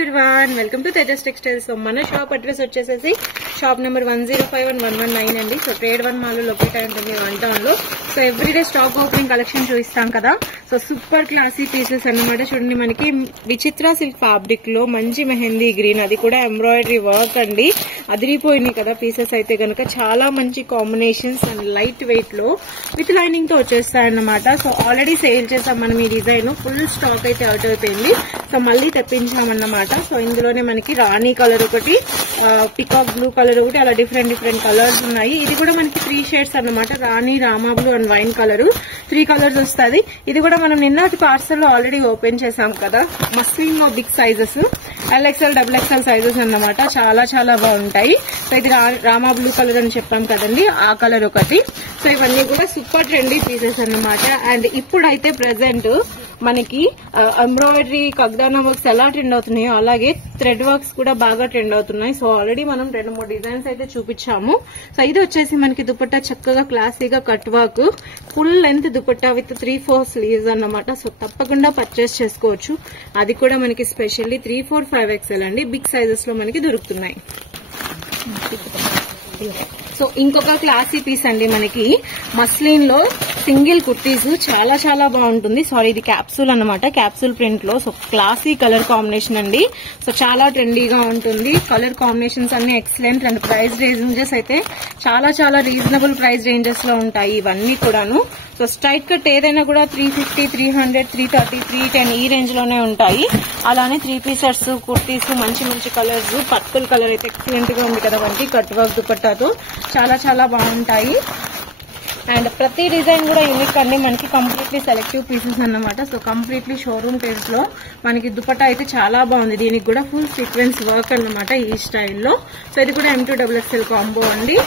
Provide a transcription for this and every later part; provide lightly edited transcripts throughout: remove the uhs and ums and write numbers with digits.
everyone, welcome to Tejas Textiles. So మన shop address వచ్చేసేసి shop number 1051119 అండి. So trade 1 mall లో locate అయి ఉంటుంది వన్ టౌన్ లో. So everyday stock opening collection చూపిస్తాం కదా. సో సూపర్ క్లాసీ పీసెస్ అన్నమాట. చూడండి మనకి విచిత్ర సిల్క్ ఫ్యాబ్రిక్ లో మంచి మెహందీ గ్రీన్, అది కూడా ఎంబ్రాయిడరీ వర్క్ అండి. అదిరిపోయినాయి కదా పీసెస్ అయితే గనక. చాలా మంచి కాంబినేషన్స్ అండ్ లైట్ వెయిట్ లో విత్ లైనింగ్ తో వచ్చేస్తాయన్నమాట. సో ఆల్రెడీ సేల్ చేసాం మనం ఈ డిజైన్. ఫుల్ స్టాక్ అయితే అవుట్ అయిపోయింది. సో మళ్ళీ తెప్పించామన్నమాట. సో ఇందులోనే మనకి రాణి కలర్ ఒకటి, పికాక్ బ్లూ కలర్ ఒకటి, అలా డిఫరెంట్ కలర్స్ ఉన్నాయి. ఇది కూడా మనకి 3 షేడ్స్ అన్నమాట. రాణి, రామా blue and wine colour, 3 colours వస్తుంది. ఇది కూడా మనం నిన్నటి పార్సల్ లో ఆల్రెడీ ఓపెన్ చేసాం కదా. మస్లిన్ లో big sizes, LXL XXL sizes అన్నమాట. చాలా చాలా బాగుంటాయి. సో ఇది రామా బ్లూ కలర్ అని చెప్పాం కదండి, ఆ కలర్ ఒకటి. సో ఇవన్నీ కూడా సూపర్ ట్రెండీ పీసెస్ అన్నమాట. అండ్ ఇప్పుడైతే ప్రెసెంట్ మనకి ఎంబ్రాయిడరీ కగ్దానా వర్క్స్ ఎలా ట్రెండ్ అవుతున్నాయో అలాగే థ్రెడ్ వర్క్స్ కూడా బాగా ట్రెండ్ అవుతున్నాయి. సో ఆల్రెడీ మనం 2-3 డిజైన్స్ అయితే చూపించాము. సో ఇది వచ్చేసి మనకి దుపట్టా చక్కగా క్లాసీగా cut work, full length dupatta with 3-4 sleeves అన్నమాట. సో తప్పకుండా పర్చేస్ చేసుకోవచ్చు. అది కూడా మనకి స్పెషల్లీ 3, 4, 5XL అండి. బిగ్ సైజెస్ లో మనకి దొరుకుతున్నాయి. సో ఇంకొక క్లాసీ పీస్ అండి, మనకి మస్లిన్ లో సింగిల్ కుర్తీస్ చాలా చాలా బాగుంటుంది. సారీ, ఇది క్యాప్సూల్ అన్నమాట, క్యాప్సూల్ ప్రింట్ లో. సో క్లాసీ కలర్ కాంబినేషన్ అండి. సో చాలా ట్రెండీగా ఉంటుంది. కలర్ కాంబినేషన్స్ అన్ని ఎక్సలెంట్. అండ్ ప్రైస్ రేంజెస్ అయితే చాలా చాలా రీజనబుల్ ప్రైస్ రేంజెస్ లో ఉంటాయి ఇవన్నీ కూడాను. సో స్ట్రైట్ కట్ ఏదైనా కూడా 350, 300, 330, 310 ఈ రేంజ్ లోనే ఉంటాయి. అలానే 3 పీసెస్ కుర్తీస్ మంచి మంచి కలర్స్. పర్పుల్ కలర్ అయితే ఎక్సలెంట్ గా ఉంది కదా మనకి, కట్ వర్క్ దుపట్టాతో చాలా చాలా బాగుంటాయి. అండ్ ప్రతి డిజైన్ కూడా యూనిక్ అండి. మనకి కంప్లీట్లీ సెలెక్టివ్ పీసెస్ అన్నమాట. సో కంప్లీట్లీ షోరూమ్ పేజ్ లో మనకి దుపట్టా అయితే చాలా బాగుంది. దీనికి కూడా ఫుల్ సీక్వెన్స్ వర్క్ అన్నమాట ఈ స్టైల్లో. సో ఇది కూడా M2 XXL కాంబో అండి.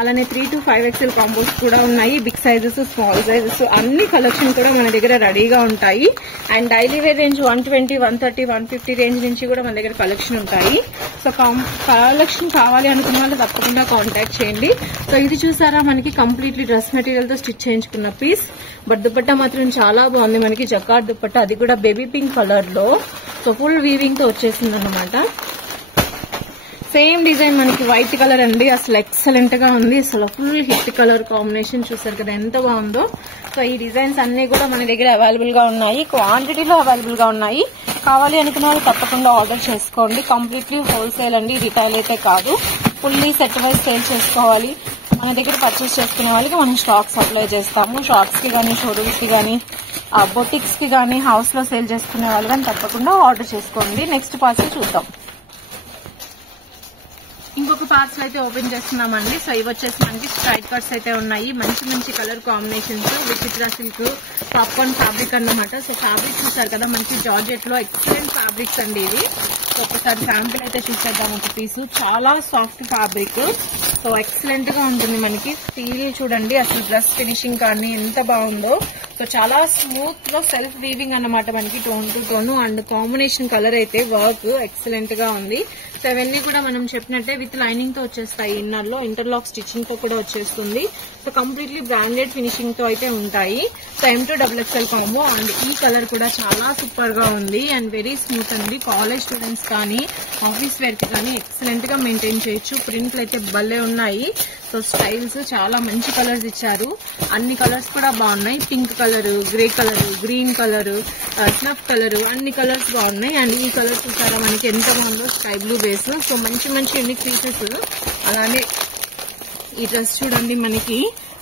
అలానే 3 to 5XL కాంబోస్ కూడా ఉన్నాయి. బిగ్ సైజెస్, స్మాల్ సైజెస్ అన్ని కలెక్షన్ కూడా మన దగ్గర రెడీగా ఉంటాయి. And daily wear range 120, 130, 150 range నుంచి కూడా మన దగ్గర కలెక్షన్ ఉంటాయి. సో కలెక్షన్ కావాలి అనుకున్న వాళ్ళు తప్పకుండా కాంటాక్ట్ చేయండి. సో ఇది చూసారా మనకి కంప్లీట్లీ డ్రెస్ మెటీరియల్ తో స్టిచ్ చేయించుకున్న పీస్. బట్ దుపట్టా మాత్రం చాలా బాగుంది మనకి, జకార్డ్ దుపట్టా. అది కూడా బేబీ పింక్ కలర్ లో. సో ఫుల్ వీవింగ్ తో వచ్చేసింది అనమాట. సేమ్ డిజైన్ మనకి వైట్ కలర్ అండి. అసలు ఎక్సలెంట్ గా ఉంది. అసలు ఫుల్ హిట్ కలర్ కాంబినేషన్. చూసారు కదా ఎంత బాగుందో. సో ఈ డిజైన్స్ అన్ని కూడా మన దగ్గర అవైలబుల్ గా ఉన్నాయి, క్వాంటిటీలో అవైలబుల్ గా ఉన్నాయి. కావాలి అనుకున్న వాళ్ళు తప్పకుండా ఆర్డర్ చేసుకోండి. కంప్లీట్లీ హోల్సేల్ అండి, రిటైల్ అయితే కాదు. ఫుల్లీ సెట్ వైజ్ సేల్ చేసుకోవాలి. మన దగ్గర పర్చేస్ చేసుకునే వాళ్ళకి మనం స్టాక్ సప్లై చేస్తాము. షాప్స్ కి కానీ, షోరూమ్స్ కి కానీ, బొటిక్స్ కి కానీ, హౌస్ లో సేల్ చేసుకునే వాళ్ళు కానీ తప్పకుండా ఆర్డర్ చేసుకోండి. నెక్స్ట్ పార్సల్ చూద్దాం. ఇంకొక పార్సల్ అయితే ఓపెన్ చేస్తున్నామండి. సో ఇవి వచ్చేసి మనకి స్ట్రైట్ కట్స్ అయితే ఉన్నాయి. మంచి మంచి కలర్ కాంబినేషన్స్, విచిత్ర సిల్క్, పాప్కార్న్ ఫ్యాబ్రిక్ అన్నమాట. సో ఫ్యాబ్రిక్ చూసారు కదా, మంచి జార్జెట్ లో ఎక్సలెంట్ ఫ్యాబ్రిక్స్ అండి ఇవి. సో ఒకసారి శాంపిల్ అయితే చూసేద్దాం ఒక పీసు. చాలా సాఫ్ట్ ఫ్యాబ్రిక్. సో ఎక్సలెంట్ గా ఉంటుంది మనకి. ఫీల్ చూడండి, అసలు డ్రెస్ ఫినిషింగ్ కానీ ఎంత బాగుందో. సో చాలా స్మూత్ గా సెల్ఫ్ వీవింగ్ అన్నమాట మనకి, tone to tone. And combination colour అయితే వర్క్ ఎక్సలెంట్ గా ఉంది. సో ఇవన్నీ కూడా మనం చెప్పినట్టే విత్ లైనింగ్ తో వచ్చేస్తాయి. ఇన్నర్ లో ఇంటర్లాక్ స్టిచ్చింగ్ తో కూడా వచ్చేస్తుంది. సో కంప్లీట్లీ బ్రాండెడ్ ఫినిషింగ్ తో అయితే ఉంటాయి. So M2 XXL combo. And ఈ కలర్ కూడా చాలా సూపర్ గా ఉంది అండ్ వెరీ స్మూత్ అండి. కాలేజ్ స్టూడెంట్స్ కానీ, ఆఫీస్ వేర్ కి కానీ ఎక్సలెంట్ గా మెయింటైన్ చేయొచ్చు. ప్రింట్లు అయితే భలే ఉన్నాయి. సో స్టైల్స్ చాలా మంచి కలర్స్ ఇచ్చారు. అన్ని కలర్స్ కూడా బాగున్నాయి. Pink colour, grey colour, green colour, snuff colour, అన్ని కలర్స్ బాగున్నాయి. అండ్ ఈ కలర్ చూసారా మనకి ఎంత బాగుందో, స్కై బ్లూ బేస్. సో మంచి మంచి యూనిక్ పీసెస్. అలానే ఈ డ్రెస్ చూడండి మనకి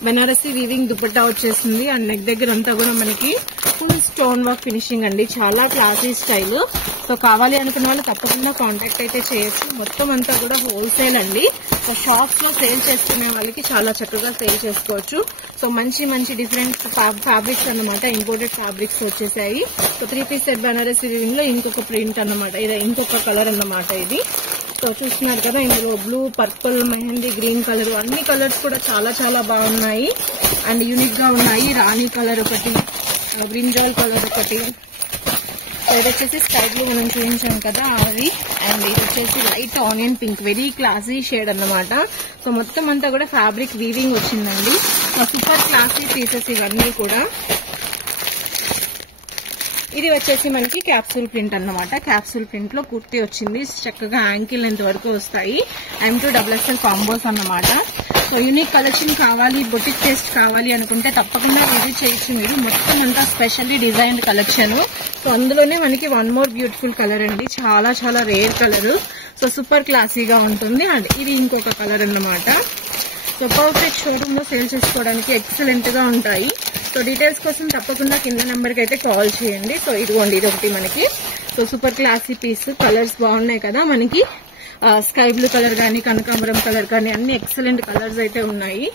బెనారసీ వీవింగ్ దుపట్టా వచ్చేసింది. అండ్ నెక్ దగ్గర అంతా కూడా మనకి ఫుల్ స్టోన్ వర్క్ ఫినిషింగ్ అండి. చాలా క్లాసీ స్టైల్. సో కావాలి అనుకున్న వాళ్ళు తప్పకుండా కాంటాక్ట్ అయితే చేయొచ్చు. మొత్తం అంతా కూడా హోల్సేల్ అండి. సో షాప్స్ లో సేల్ చేసుకునే వాళ్ళకి చాలా చక్కగా సేల్ చేసుకోవచ్చు. సో మంచి మంచి డిఫరెంట్ ఫ్యాబ్రిక్స్ అన్నమాట. ఇంపోర్టెడ్ ఫ్యాబ్రిక్స్ వచ్చేసాయి. So 3 piece set Banarasi weaving లో ఇంకొక ప్రింట్ అన్నమాట. ఇది ఇంకొక కలర్ అన్నమాట ఇది. సో చూస్తున్నారు కదా, ఇందులో blue, purple, mehndi green colour, అన్ని కలర్స్ కూడా చాలా చాలా బాగున్నాయి అండ్ యూనిక్ గా ఉన్నాయి. రాణి కలర్ ఒకటి, బ్రింజాల్ కలర్ ఒకటి. సో ఇది వచ్చేసి స్కై బ్లూ మనం చూపించాం కదా అది. అండ్ ఇది వచ్చేసి light onion pink, very classy shade అన్నమాట. సో మొత్తం అంతా కూడా ఫ్యాబ్రిక్ వీవింగ్ వచ్చిందండి. సో సూపర్ క్లాసీ పీసెస్ ఇవన్నీ కూడా. ఇది వచ్చేసి మనకి క్యాప్సూల్ ప్రింట్ అన్నమాట. క్యాప్సూల్ ప్రింట్ లో కుర్తీ వచ్చింది. చక్కగా యాంకిల్ లెంత్ వరకు వస్తాయి. M2 XXL కాంబోస్ అన్నమాట. సో యూనిక్ కలెక్షన్ కావాలి, బొటిక్ టేస్ట్ కావాలి అనుకుంటే తప్పకుండా విజిట్ చేయొచ్చు మీరు. మొత్తం అంతా స్పెషల్లీ డిజైన్డ్ కలెక్షన్. సో అందులోనే మనకి వన్ మోర్ బ్యూటిఫుల్ కలర్ అండి. చాలా చాలా రేర్ కలర్. సో సూపర్ క్లాసీగా ఉంటుంది. అండ్ ఇది ఇంకొక కలర్ అన్నమాట. సో పర్ఫెక్ట్ షోరూమ్ లో సేల్ చేసుకోవడానికి ఎక్సలెంట్ గా ఉంటాయి. సో డీటెయిల్స్ కోసం తప్పకుండా కింద నెంబర్ కి అయితే కాల్ చేయండి. సో ఇదిగోండి, ఇది ఒకటి మనకి. So super classy piece. Colours బాగున్నాయి కదా మనకి. స్కై బ్లూ కలర్ కానీ, కనకాంబరం కలర్ కానీ అన్ని ఎక్సలెంట్ కలర్స్ అయితే ఉన్నాయి.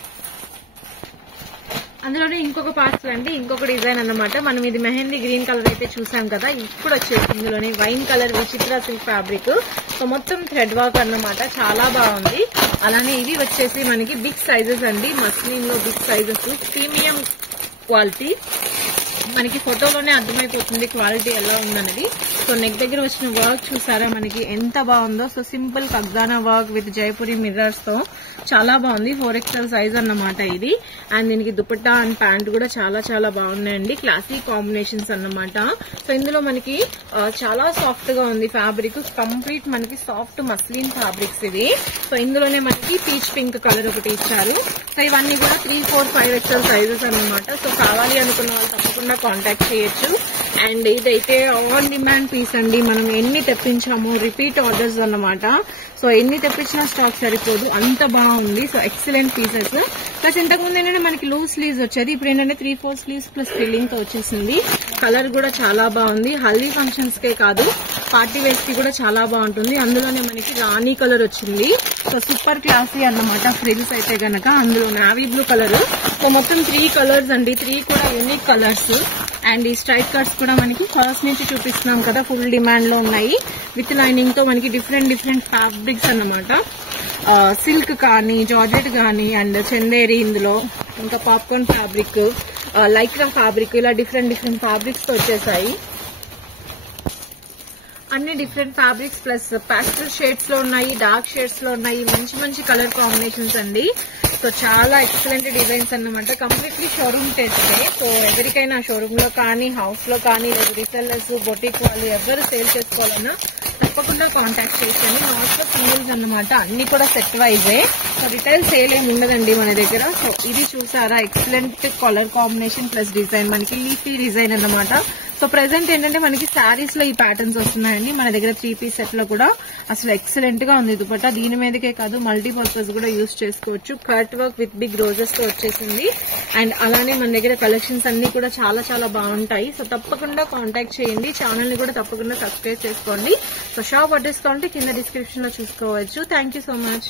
అందులోనే ఇంకొక పార్సల్ అండి, ఇంకొక డిజైన్ అన్నమాట. మనం ఇది మెహందీ గ్రీన్ కలర్ అయితే చూసాం కదా. ఇప్పుడు వచ్చేసి ఇందులోనే వైన్ కలర్ విచిత్ర సిల్క్ ఫ్యాబ్రిక్. సో మొత్తం థ్రెడ్ వర్క్ అన్నమాట. చాలా బాగుంది. అలానే ఇవి వచ్చేసి మనకి బిగ్ సైజెస్ అండి. మస్లిన్ లో బిగ్ సైజెస్, ప్రీమియం క్వాలిటీ. మనకి ఫోటోలోనే అర్థమైపోతుంది క్వాలిటీ ఎలా ఉందనేది. సో నెక్ దగ్గర వచ్చిన వర్క్ చూసారా మనకి ఎంత బాగుందో. సో సింపుల్ కగ్దానా వర్క్ విత్ జైపూరి మిర్రర్స్ తో చాలా బాగుంది. 4XL సైజ్ అన్నమాట ఇది. అండ్ దీనికి దుపట్టా అండ్ ప్యాంట్ కూడా చాలా చాలా బాగున్నాయండి. క్లాసీ కాంబినేషన్స్ అన్నమాట. సో ఇందులో మనకి చాలా సాఫ్ట్ గా ఉంది ఫ్యాబ్రిక్. కంప్లీట్ మనకి సాఫ్ట్ మస్లిన్ ఫ్యాబ్రిక్స్ ఇవి. సో ఇందులోనే మనకి పీచ్ పింక్ కలర్ ఒకటి ఇచ్చారు. సో ఇవన్నీ కూడా 3, 4, 5XL సైజెస్ అన్నమాట. సో కావాలి అనుకున్న వాళ్ళు తప్పకుండా కాంటాక్ట్ చేయొచ్చు. అండ్ ఇదైతే ఆన్ డిమాండ్ పీస్ అండి. మనం ఎన్ని తెప్పించాము, రిపీట్ ఆర్డర్స్ అన్నమాట. సో ఎన్ని తెప్పించినా స్టాక్ సరిపోదు, అంత బాగుంది. So excellent pieces. ప్లస్ ఇంతకుముందు ఏంటంటే మనకి లూజ్ స్లీవ్స్ వచ్చేది. ఇప్పుడు ఏంటంటే 3, 4 స్లీవ్స్ ప్లస్ ఫిల్లింగ్ తో వచ్చేసింది. కలర్ కూడా చాలా బాగుంది. హల్దీ ఫంక్షన్స్ కే కాదు, పార్టీ వేర్స్ కి కూడా చాలా బాగుంటుంది. అందులోనే మనకి రాణి కలర్ వచ్చింది. సో సూపర్ క్లాసీ అన్నమాట. ఫ్రిల్స్ అయితే గనక అందులో నావీ బ్లూ కలర్. సో మొత్తం 3 కలర్స్ అండి. 3 కూడా యూనిక్ కలర్స్. అండ్ ఈ స్ట్రైట్ కట్స్ కూడా మనకి ఫస్ట్ నుంచి చూపిస్తున్నాం కదా, ఫుల్ డిమాండ్ లో ఉన్నాయి. విత్ లైనింగ్ తో మనకి డిఫరెంట్ ఫ్యాబ్రిక్స్ అన్నమాట. సిల్క్ కానీ, జార్జెట్ కానీ, అండ్ చందేరి ఇందులో, ఇంకా పాప్కార్న్ ఫ్యాబ్రిక్, లైక్రా ఫ్యాబ్రిక్, ఇలా డిఫరెంట్ ఫ్యాబ్రిక్స్ తో వచ్చేసాయి. అన్ని different fabrics plus pastel shades లో ఉన్నాయి, డార్క్ షేడ్స్ లో ఉన్నాయి. మంచి కలర్ కాంబినేషన్స్ అండి. సో చాలా ఎక్సలెంట్ డిజైన్స్ అన్నమాట. కంప్లీట్లీ షోరూమ్ టెస్టే. సో ఎవరికైనా షోరూమ్ లో కానీ, హౌస్ లో కానీ, లేదా రిటైలర్స్, బొటిక్ వాళ్ళు ఎవరు సేల్ చేసుకోవాలన్నా తప్పకుండా కాంటాక్ట్ చేయండి. నాట్ సింగిల్స్ అన్నమాట. అన్ని కూడా set yj. So retail sale ఏమి ఉండదండి మన దగ్గర. సో ఇది చూసారా, excellent colour combination plus design. మనకి లీఫీ డిజైన్ అన్నమాట. సో ప్రెసెంట్ ఏంటంటే మనకి శారీస్ లో ఈ ప్యాటర్న్స్ వస్తున్నాయండి. మన దగ్గర 3 పీస్ సెట్ లో కూడా అసలు ఎక్సలెంట్ గా ఉంది దుపట్టా. దీని మీదకే కాదు, మల్టీపర్పస్ కూడా యూజ్ చేసుకోవచ్చు. Cut work with big roses తో వచ్చేసింది. అండ్ అలానే మన దగ్గర కలెక్షన్స్ అన్ని కూడా చాలా చాలా బాగుంటాయి. సో తప్పకుండా కాంటాక్ట్ చేయండి. ఛానల్ ని కూడా తప్పకుండా సబ్స్క్రైబ్ చేసుకోండి. సో షాప్ అడ్రస్ కావాలంటే కింద డిస్క్రిప్షన్ లో చూసుకోవచ్చు. Thank you so much.